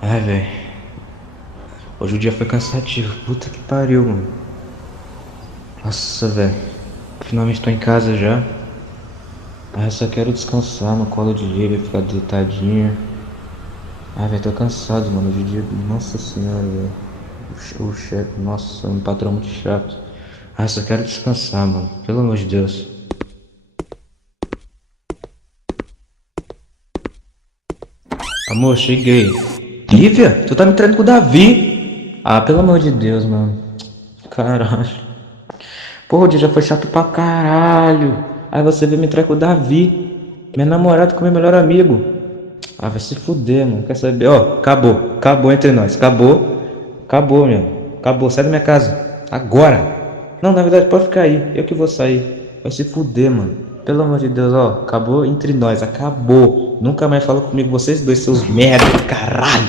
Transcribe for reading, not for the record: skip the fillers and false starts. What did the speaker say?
Ai, velho. Hoje o dia foi cansativo. Puta que pariu, mano. Nossa, velho. Finalmente tô em casa já. Ai, eu só quero descansar no colo de Lívia, ficar deitadinha. Ai, velho, tô cansado, mano. Hoje o dia. Nossa senhora, velho. O chefe, nossa, um patrão muito chato. Ai, só quero descansar, mano. Pelo amor de Deus. Amor, cheguei. Lívia, tu tá me traindo com o Davi? Ah, pelo amor de Deus, mano. Caralho. Porra, o dia já foi chato pra caralho. Aí você veio me trair com o Davi. Minha namorada com meu melhor amigo. Ah, vai se fuder, mano. Quer saber? Ó, acabou. Acabou entre nós. Acabou. Acabou, meu. Acabou. Sai da minha casa. Agora. Não, na verdade, pode ficar aí. Eu que vou sair. Vai se fuder, mano. Pelo amor de Deus, ó. Acabou entre nós. Acabou. Nunca mais fala comigo, vocês dois, seus merda. Caralho.